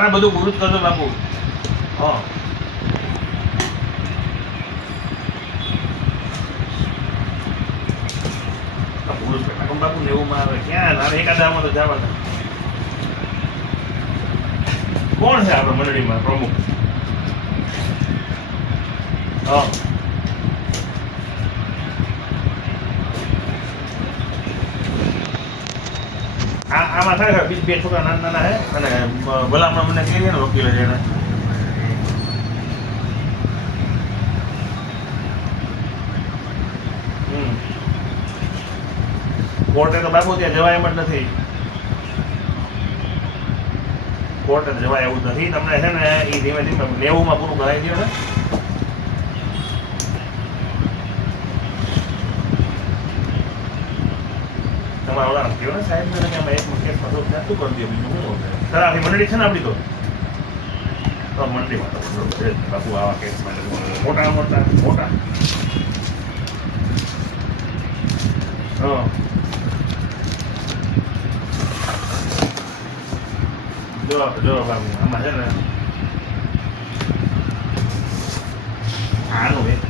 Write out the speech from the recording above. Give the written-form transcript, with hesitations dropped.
આના બધું પૂરું જ કરજો બાપુ. હા પૂરું જ બાપુ નેવુંમાં આવે ક્યાં તારે એકાદામાં તો જવાના. કોણ છે આપણે મંડળીમાં પ્રમુખ? હા આમાં થાય બીજ બે છોકરા નાના નાના હે અને ભલામણ મને કહે છે ને વકીલે છે એને કોર્ટે તો બાપુ ત્યાં જવાય એમ જ નથી. કોર્ટે જવાય એવું જ નથી. તમને છે ને એ ધીમે ધીમે 90માં પૂરું કરાવી દો ને. તમારા ઓલા કહ્યો ને સાહેબ ને આમાં એક કેસમાં તો શું કરી દે બીજું શું સર આખી મંડળી છે ને આપણી તો મંડળીમાં તો બાપુ આવા કેસમાં મોટા મોટા મોટા હા જો બાબુ આમાં છે ને આનું એક